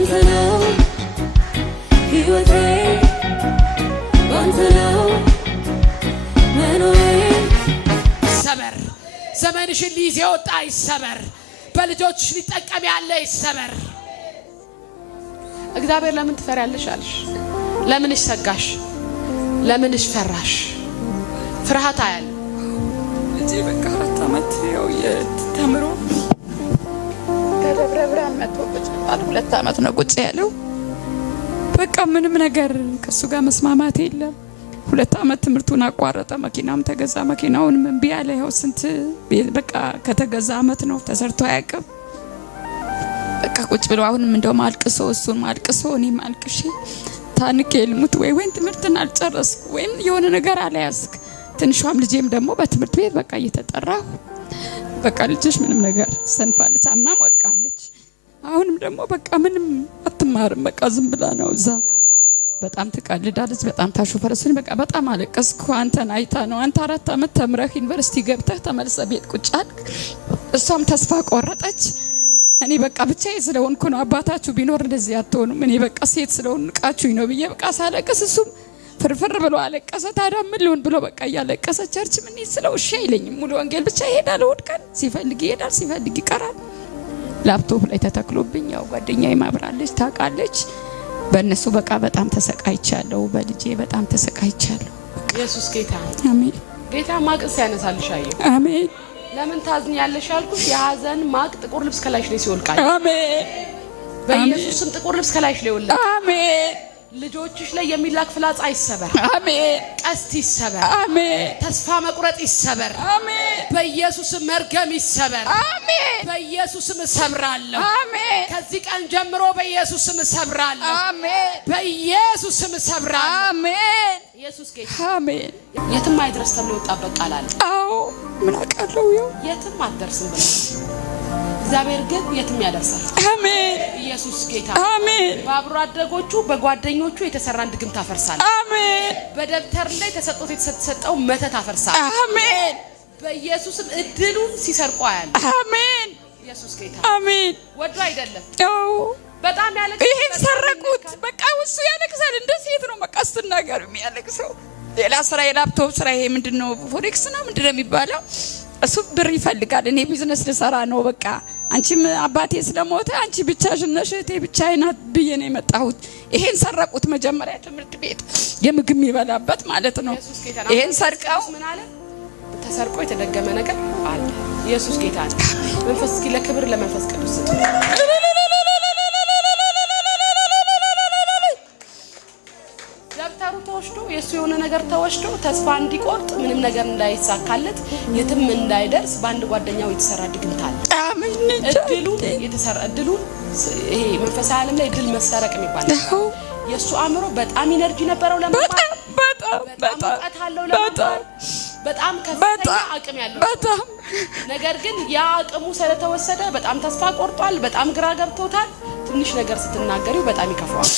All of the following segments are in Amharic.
ባንተ ነው ሕይወቴ ባንተ ነው መኖሬ። ይሰበር ዘመንሽን ሊይዝ የወጣ ይሰበር። በልጆችሽ ሊጠቀም ያለ ይሰበር። እግዚአብሔር ለምን ትፈሪያለሽ አልሽ? ለምንሽ ሰጋሽ? ለምንሽ ፈራሽ? ፍርሃት አያል ልጄ በቃ 4 ዓመት ያው ተምሮ ከደብረ ብርሃን መጥቶ ቁጭ ብሏል። 2 ዓመት ነው ቁጭ ያለው። በቃ ምንም ነገር ከሱ ጋር መስማማት የለም። 2 ዓመት ትምህርቱን አቋረጠ። መኪናም ተገዛ። መኪናውንም እምቢ አለ። ያው ስንት በቃ ከተገዛ ዓመት ነው ተሰርቶ አያውቅም። በቃ ቁጭ ብሎ አሁንም እንደውም አልቅሶ እሱን አልቅሶ እኔም አልቅሼ ታንቄ ልሙት ወይም ትምህርትን አልጨረስኩ ወይም የሆነ ነገር አልያዝክ። ትንሿም ልጄም ደግሞ በትምህርት ቤት በቃ እየተጠራሁ በቃ ልጅሽ ምንም ነገር ሰንፋለች፣ አምናም ወጥቃለች። አሁንም ደግሞ በቃ ምንም አትማርም። በቃ ዝም ብላ ነው እዛ በጣም ትቀልዳለች፣ በጣም ታሾፈረስኝ። በቃ በጣም አለቀስኩ። አንተን አይታ ነው አንተ 4 ዓመት ተምረህ ዩኒቨርሲቲ ገብተህ ተመልሰህ ቤት ቁጭ አልክ። እሷም ተስፋ ቆረጠች። እኔ በቃ ብቻዬ ስለሆንኩ ነው አባታችሁ ቢኖር እንደዚህ አትሆኑም፣ እኔ በቃ ሴት ስለሆንቃችሁኝ ነው ብዬ በቃ ሳለቅስ እሱም ፍርፍር ብሎ አለቀሰ። ታዲያ ምን ሊሆን ብሎ በቃ እያለቀሰ ቸርች ምን ይስለው እሺ አይለኝም። ሙሉ ወንጌል ብቻ ይሄዳል። ወድቀን ሲፈልግ ይሄዳል፣ ሲፈልግ ይቀራል። ላፕቶፕ ላይ ተተክሎብኝ ያው ጓደኛዬ ማብራለች ታውቃለች። በእነሱ በቃ በጣም ተሰቃይቻለሁ። በልጄ በጣም ተሰቃይቻለሁ። ኢየሱስ ጌታ አሜን። ጌታ ማቅስ ያነሳልሽ አየሁ። አሜን። ለምን ታዝኛለሽ ያልኩሽ የሐዘን ማቅ ጥቁር ልብስ ከላይሽ ላይ ሲወልቃል። አሜን። በኢየሱስም ጥቁር ልብስ ከላይሽ ላይ ወልቃል። አሜን። ልጆችሽ ላይ የሚላክ ፍላጻ ይሰበር። አሜን። ቀስት ይሰበር። አሜን። ተስፋ መቁረጥ ይሰበር። አሜን። በኢየሱስም መርገም ይሰበር። አሜን። በኢየሱስም እሰብራለሁ። አሜን። ከዚህ ቀን ጀምሮ በኢየሱስም እሰብራለሁ። አሜን። በኢየሱስም እሰብራለሁ። አሜን። ኢየሱስ ጌታ አሜን። የትም አይድረስ ተብሎ የወጣበት ቃል አለ። አዎ ምን አውቃለሁ። ያው የትም አትደርስም ብለህ እግዚአብሔር ግን የትም ያደርሳል። አሜን። ኢየሱስ ጌታ አሜን። በአብሮ አደጎቹ በጓደኞቹ የተሰራን ድግም ታፈርሳል። አሜን። በደብተር ላይ ተሰጥቶት የተሰጠው መተት ታፈርሳል። አሜን። በኢየሱስም እድሉን ሲሰርቁ አያለ። አሜን። ኢየሱስ ጌታ አሜን። ወዶ አይደለም። አዎ በጣም ያለቅሳል። ይሄን ሰረቁት። በቃ እሱ ያለቅሳል። እንደ ሴት ነው በቃ ስትናገር የሚያለቅሰው። ሌላ ስራ የላፕቶፕ ስራ ይሄ ምንድነው ፎሬክስ ነው ምንድነው የሚባለው? እሱ ብር ይፈልጋል። እኔ ቢዝነስ ልሰራ ነው። በቃ አንቺም አባቴ ስለሞተ አንቺ ብቻሽን ነሽ እህቴ ብቻዬን ናት ብዬ ነው የመጣሁት። ይሄን ሰረቁት። መጀመሪያ ትምህርት ቤት የምግብ የሚበላበት ማለት ነው። ይሄን ሰርቀው ምን አለ? ተሰርቆ የተደገመ ነገር አለ። ኢየሱስ ጌታ ነው። መንፈስ እስኪ ለክብር ለመንፈስ ቅዱስ ስጥ። ደብተሩ ተወስዶ የሱ የሆነ ነገር ተወስዶ ተስፋ እንዲቆርጥ ምንም ነገር እንዳይሳካለት የትም እንዳይደርስ በአንድ ጓደኛው የተሰራ ድግምት አለ። አሜን። እድሉ ይሄ መንፈሳዊ ዓለም ላይ እድል መሰረቅ የሚባል ነው። የሱ አእምሮ በጣም ኢነርጂ ነበረው ለማለት በጣም ከፍተኛ አቅም ያለው በጣም ነገር ግን ያ አቅሙ ስለተወሰደ በጣም ተስፋ ቆርጧል። በጣም ግራ ገብቶታል። ትንሽ ነገር ስትናገሪው በጣም ይከፋዋል።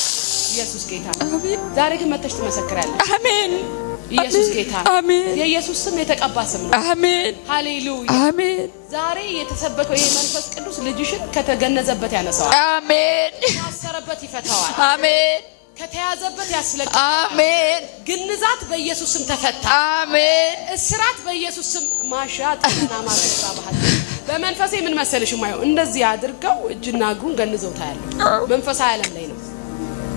ኢየሱስ ጌታ አሜን። ዛሬ ግን መተሽ ትመሰክራለሽ። አሜን። ኢየሱስ ጌታ አሜን። የኢየሱስ ስም የተቀባ ስም ነው። አሜን። ሃሌሉያ አሜን። ዛሬ የተሰበከው ይሄ መንፈስ ቅዱስ ልጅሽን ከተገነዘበት ያነሳዋል። አሜን። ያሰረበት ይፈታዋል። አሜን። ከተያዘበት ያስለቅቃል። አሜን። ግንዛት በኢየሱስ ስም ተፈታ። አሜን። እስራት በኢየሱስ ስም ማሻጥና ማሰራ ባህል በመንፈሴ ምን መሰለሽ ማየው እንደዚህ አድርገው እጅና እግሩን ገንዘው ታያለሁ። መንፈሳዊ ዓለም ላይ ነው።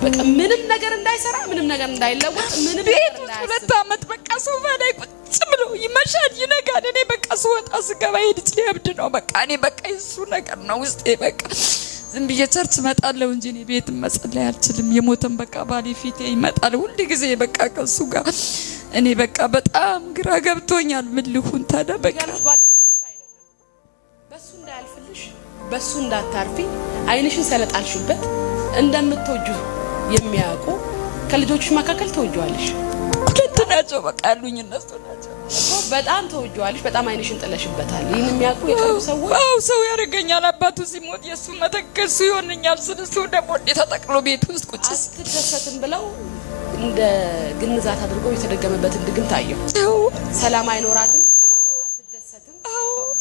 በቃ ምንም ነገር እንዳይሰራ ምንም ነገር እንዳይለወጥ ምንም ቤት 2 ዓመት በቃ ሶፋ ላይ ቁጭ ብሎ ይመሻል ይነጋል። እኔ በቃ ስወጣ ስገባ ሄድች ሊያብድ ነው። በቃ እኔ በቃ እሱ ነገር ነው ውስጤ። በቃ ዝም ብዬ ቸርች እመጣለሁ እንጂ እኔ ቤት መጸለይ አልችልም። የሞተን በቃ ባሌ ፊቴ ይመጣል ሁሉ ጊዜ በቃ ከሱ ጋር እኔ በቃ በጣም ግራ ገብቶኛል። ምን ልሁን ታዲያ? በቃ ጓደኛ ብቻ አይደለም በሱ እንዳያልፍልሽ በሱ እንዳታርፊ አይንሽን ሰለጣልሽበት እንደምትወጁ የሚያውቁ ከልጆችሽ መካከል ተወጇልሽ። 2 ናቸው በቃ ያሉኝ እነሱ ናቸው። በጣም ተወጇልሽ። በጣም አይንሽን ጥለሽበታል። ይሄን የሚያውቁ የቅርብ ሰዎች አው ሰው ያረጋኛል። አባቱ ሲሞት የሱ መተከሱ ይሆንኛል። ስለሱ ደግሞ ተጠቅሎ ቤት ውስጥ ቁጭ አትደሰትም ብለው እንደ ግንዛት አድርገው የተደገመበትን ድግም ታየው። ሰላም አይኖራትም፣ አትደሰትም፣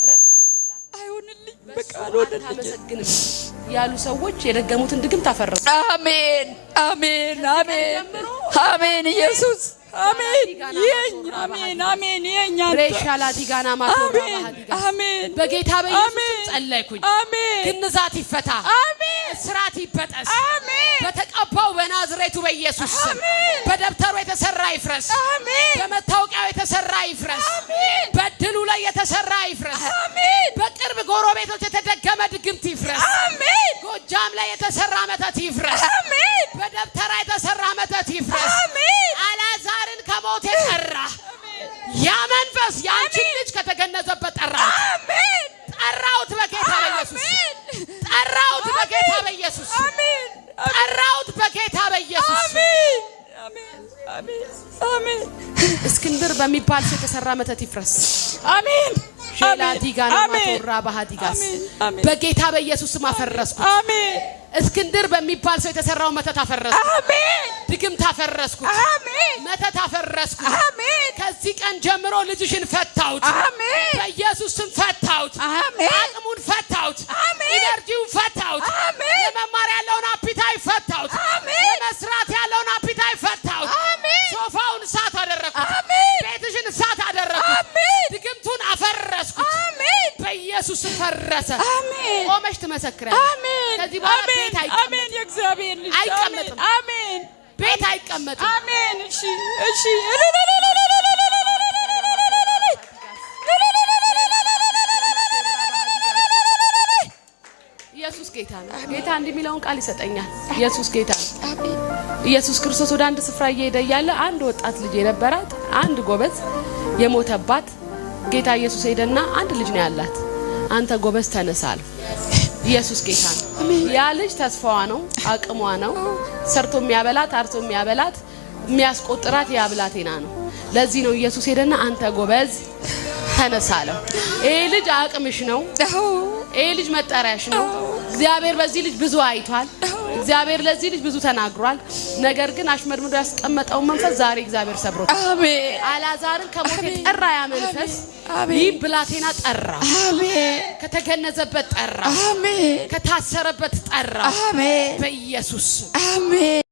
ረፍት አይሆንላት፣ አይሆንልኝ በቃ አልሆነልኝም። አመሰግንም ያሉ ሰዎች የደገሙትን ድግም ታፈረሱ። አሜን አሜን አሜን አሜን ኢየሱስ አሜን ይኝ አሜን አሜን ይኝ ሬሻላ ዲጋና ማቶራ ባህዲጋ አሜን በጌታ በኢየሱስ ጸለይኩኝ። አሜን ግንዛት ይፈታ። አሜን ስራት ይበጠስ። አሜን በተቀባው በናዝሬቱ በኢየሱስ ስም በደብተሩ የተሰራ ይፍረስ። አሜን በመታወቂያው የተሰራ ይፍረስ። አሜን በድሉ ላይ የተሰራ ይፍረስ። አሜን በቅርብ ጎረቤቶች የተደገመ ድግምት ይፍረስ። አሜን ጎጃም ላይ የተሰራ መተት ይፍረስ። አሜን በደብተራ የተሰራ መተት ይፍረስ። አሜን አልዓዛርን ከሞት የጠራ ያ መንፈስ ያንቺን ልጅ ከተገነዘበት ጠራሁት። አሜን ጠራሁት በጌታ በኢየሱስ ጠራሁት በጌታ በኢየሱስ ጠራሁት በጌታ በኢየሱስ አሜን አሜን አሜን እስክንድር በሚባል ሰው የተሰራ መተት ይፍረስ። አሜን ሼላ ዲጋና ማቶራ ባህዲጋስ በጌታ በኢየሱስ ስም አፈረስኩት። አሜን እስክንድር በሚባል ሰው የተሰራው መተት አፈረስኩት። አሜን ድግምት አፈረስኩት። አሜን መተት አፈረስኩት። አሜን ከዚህ ቀን ጀምሮ ልጅሽን ፈታሁት። አሜን በኢየሱስ ስም ፈታሁት። አሜን አቅሙን ፈታሁት። አሜን ኢነርጂውን ፈታሁት። አሜን ለመማር ያለውን አፒታይ ፈታሁት። አሜን ለመስራት ያለውን አፒታይ ፈታሁት። አሜን ሶፋውን እሳት አደረኩት። አሜን ቤትሽን እሳት አደረኩት። አሜን ድግምቱን አፈረስኩት። አሜን በኢየሱስ ስም ፈረሰ። አሜን ቆመሽ ትመሰክሪያለሽ። አሜን ከዚህ በኋላ ቤት አሜን የእግዚአብሔር ልጅ አይቀመጥም። አሜን ቤት አይቀመጥም። አሜን እሺ እሺ ኢየሱስ ጌታ ነው። ጌታ እንዲህ የሚለውን ቃል ይሰጠኛል። ኢየሱስ ጌታ ነው። ኢየሱስ ክርስቶስ ወደ አንድ ስፍራ እየሄደ እያለ አንድ ወጣት ልጅ የነበራት አንድ ጎበዝ የሞተባት ጌታ ኢየሱስ ሄደና አንድ ልጅ ነው ያላት፣ አንተ ጎበዝ ተነሳ አለው። ኢየሱስ ጌታ ነው። ያ ልጅ ተስፋዋ ነው፣ አቅሟ ነው። ሰርቶ የሚያበላት አርቶ የሚያበላት የሚያስቆጥራት ያ ብላቴና ነው። ለዚህ ነው ኢየሱስ ሄደና አንተ ጎበዝ ተነሳ አለው። ይሄ ልጅ አቅምሽ ነው። ይሄ ልጅ መጠሪያሽ ነው። እግዚአብሔር በዚህ ልጅ ብዙ አይቷል። እግዚአብሔር ለዚህ ልጅ ብዙ ተናግሯል። ነገር ግን አሽመድምዶ ያስቀመጠው መንፈስ ዛሬ እግዚአብሔር ሰብሮታል። አሜን አልዓዛርን ከሞት የጠራ ያ መንፈስ ይህ ብላቴና ጠራ። አሜን ከተገነዘበት ጠራ። አሜን ከታሰረበት ጠራ። አሜን በኢየሱስ አሜን